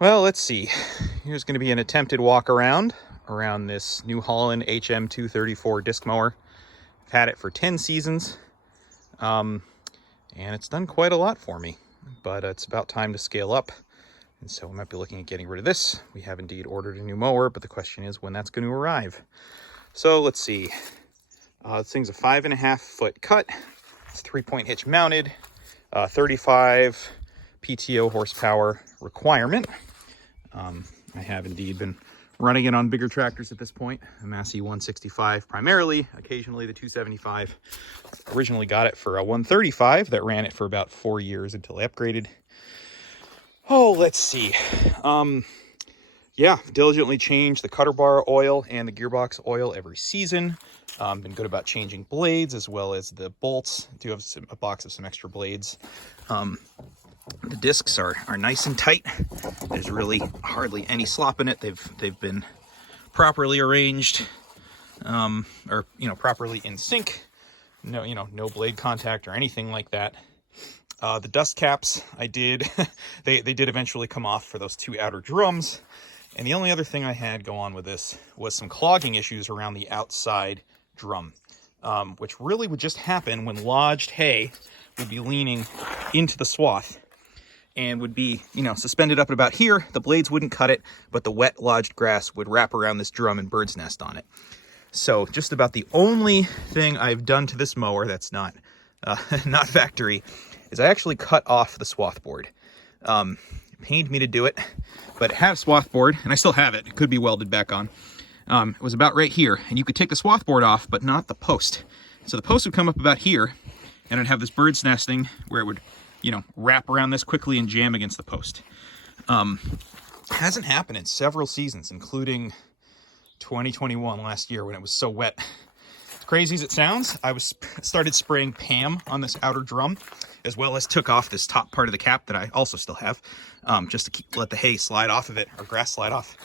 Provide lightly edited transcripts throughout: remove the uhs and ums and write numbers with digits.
Well, let's see. Here's going to be an attempted walk around this New Holland HM234 Disc Mower. I've had it for 10 seasons, and it's done quite a lot for me, but it's about time to scale up. And so we might be looking at getting rid of this. We have indeed ordered a new mower, but the question is when that's going to arrive. So let's see. This thing's a 5.5 foot cut. It's 3-point hitch mounted, 35 PTO horsepower requirement. I have indeed been running it on bigger tractors at this point, a Massey 165 primarily, occasionally the 275. Originally got it for a 135 that ran it for about 4 years until I upgraded. Oh, let's see. Yeah, diligently change the cutter bar oil and the gearbox oil every season. Been good about changing blades as well as the bolts. I do have a box of some extra blades. The discs are nice and tight. There's really hardly any slop in it. They've been properly arranged, or properly in sync. No blade contact or anything like that. The dust caps I did, they did eventually come off for those 2 outer drums. And the only other thing I had go on with this was some clogging issues around the outside drum, which really would just happen when lodged hay would be leaning into the swath and would be, suspended up at about here. The blades wouldn't cut it, but the wet lodged grass would wrap around this drum and bird's nest on it. So just about the only thing I've done to this mower that's not factory is I actually cut off the swath board. It pained me to do it, but it had a swath board, and I still have it. It could be welded back on. It was about right here, and you could take the swath board off, but not the post. So the post would come up about here, and I'd have this bird's nesting where it would, wrap around this quickly and jam against the post. Hasn't happened in several seasons, including 2021 last year when it was so wet. As crazy as it sounds, I started spraying Pam on this outer drum, as well as took off this top part of the cap that I also still have, just to let the hay slide off of it, or grass slide off.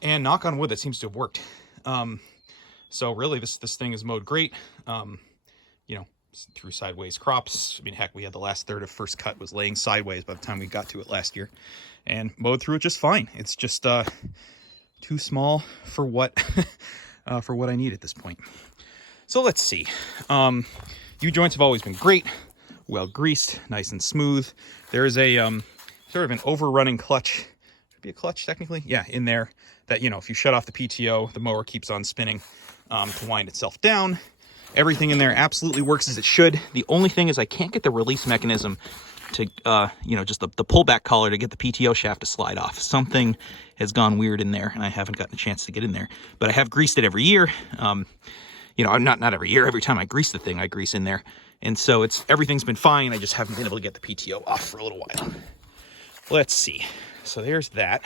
And knock on wood, that seems to have worked. So really, this thing is mowed great. Through sideways crops. I mean, heck, we had the last third of first cut was laying sideways by the time we got to it last year, and mowed through it just fine. It's just too small for what I need at this point. So let's see. U-joints have always been great, well greased, nice and smooth. There is a sort of an overrunning clutch. Should be a clutch technically, yeah, in there that if you shut off the PTO, the mower keeps on spinning to wind itself down. Everything in there absolutely works as it should. The only thing is I can't get the release mechanism to, just the pullback collar to get the PTO shaft to slide off. Something has gone weird in there, and I haven't gotten a chance to get in there. But I have greased it every year. I'm not every year. Every time I grease the thing, I grease in there. And so everything's been fine. I just haven't been able to get the PTO off for a little while. Let's see. So there's that.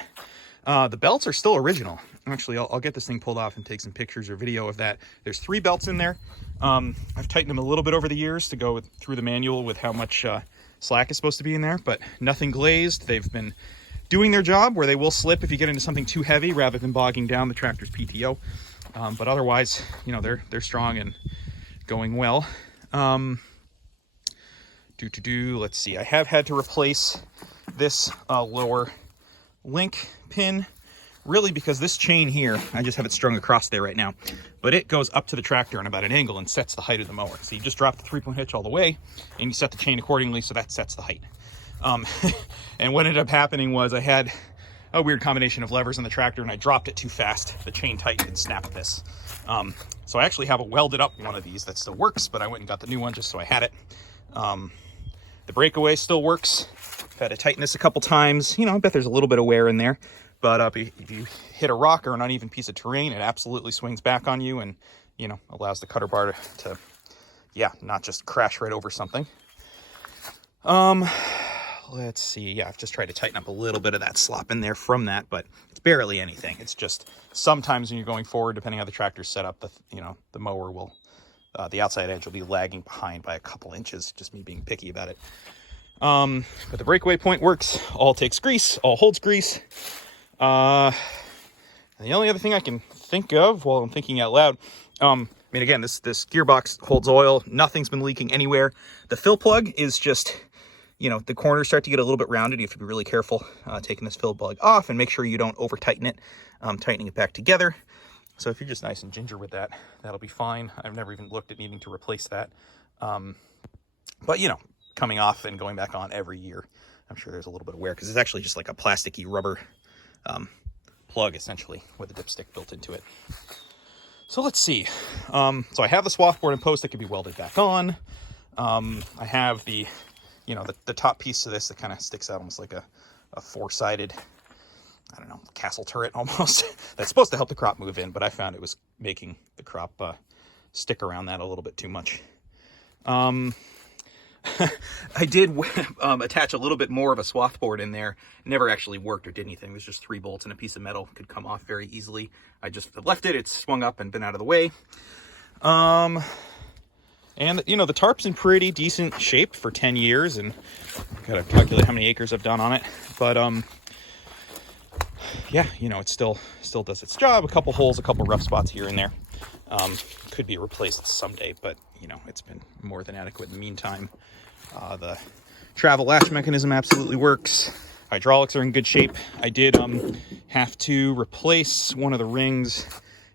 The belts are still original. Actually, I'll get this thing pulled off and take some pictures or video of that. There's 3 belts in there. I've tightened them a little bit over the years to go through the manual with how much slack is supposed to be in there, but nothing glazed. They've been doing their job where they will slip if you get into something too heavy rather than bogging down the tractor's PTO. But otherwise, they're strong and going well. Let's see. I have had to replace this lower link pin, really because this chain here, I just have it strung across there right now, but it goes up to the tractor on about an angle and sets the height of the mower. So you just drop the 3-point hitch all the way and you set the chain accordingly, so that sets the height. And what ended up happening was I had a weird combination of levers on the tractor and I dropped it too fast. The chain tightened and snapped this. So I actually have a welded up one of these that still works, but I went and got the new one just so I had it. The breakaway still works. I've had to tighten this a couple times. I bet there's a little bit of wear in there. But if you hit a rock or an uneven piece of terrain, it absolutely swings back on you and, allows the cutter bar to not just crash right over something. Let's see. Yeah, I've just tried to tighten up a little bit of that slop in there from that, but it's barely anything. It's just sometimes when you're going forward, depending on how the tractor's set up, the mower will, the outside edge will be lagging behind by a couple inches, just me being picky about it. But the breakaway point works. All takes grease, all holds grease. And the only other thing I can think of while I'm thinking out loud, again, this gearbox holds oil. Nothing's been leaking anywhere. The fill plug is just, you know, the corners start to get a little bit rounded. You have to be really careful taking this fill plug off and make sure you don't over tighten it, tightening it back together. So if you're just nice and ginger with that, that'll be fine. I've never even looked at needing to replace that. But you know, coming off and going back on every year, I'm sure there's a little bit of wear because it's actually just like a plasticky rubber plug essentially with a dipstick built into it. So let's see. So I have the swath board and post that can be welded back on. I have the, you know, the top piece of this that kind of sticks out almost like a four-sided, I don't know, castle turret almost. That's supposed to help the crop move in, but I found it was making the crop stick around that a little bit too much. I did attach a little bit more of a swath board in there. It never actually worked or did anything. It was just 3 bolts and a piece of metal. Could come off very easily. I just left it. It's swung up and been out of the way. And you know, the tarp's in pretty decent shape for 10 years, and I've got to calculate how many acres I've done on it. But yeah, you know, it still does its job. A couple holes, a couple rough spots here and there. Could be replaced someday, but you know, it's been more than adequate in the meantime. The travel latch mechanism absolutely works. Hydraulics are in good shape. I did have to replace one of the rings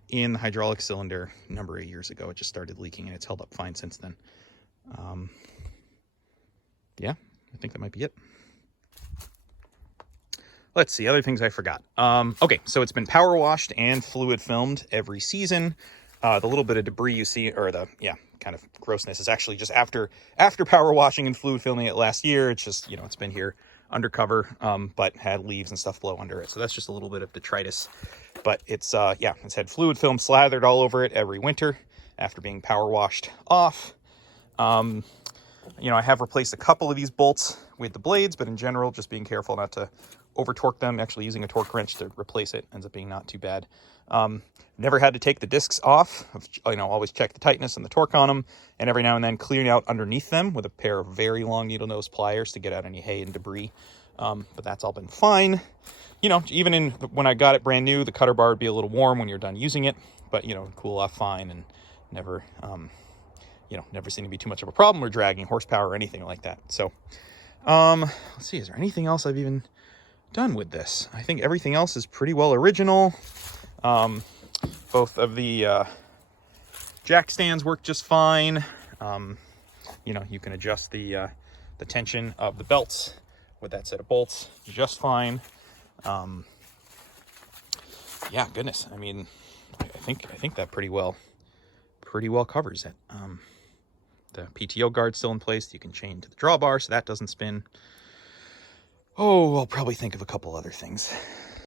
in the hydraulic cylinder a number of years ago. It just started leaking and it's held up fine since then. Yeah, I think that might be it. Let's see, other things I forgot. Okay, so it's been power washed and fluid filmed every season. The little bit of debris you see, or the, yeah, kind of grossness is actually just after power washing and fluid filming it last year. It's just, you know, it's been here undercover, but had leaves and stuff blow under it. So that's just a little bit of detritus. But it's, yeah, it's had fluid film slathered all over it every winter after being power washed off. You know, I have replaced a couple of these bolts with the blades, but in general, just being careful not to over torque them. Actually using a torque wrench to replace it ends up being not too bad. Never had to take the discs off. You know, always check the tightness and the torque on them, and every now and then clearing out underneath them with a pair of very long needle nose pliers to get out any hay and debris. But that's all been fine. You know, even when I got it brand new, the cutter bar would be a little warm when you're done using it, but you know, cool off fine, and never, you know, never seemed to be too much of a problem or dragging horsepower or anything like that. So, let's see, is there anything else I've even done with this? I think everything else is pretty well original. Both of the jack stands work just fine. You know, you can adjust the tension of the belts with that set of bolts just fine. Yeah, goodness. I mean, I think that pretty well covers it. The Pto Guard's still in place. You can chain to the drawbar so that doesn't spin. Oh, I'll probably think of a couple other things.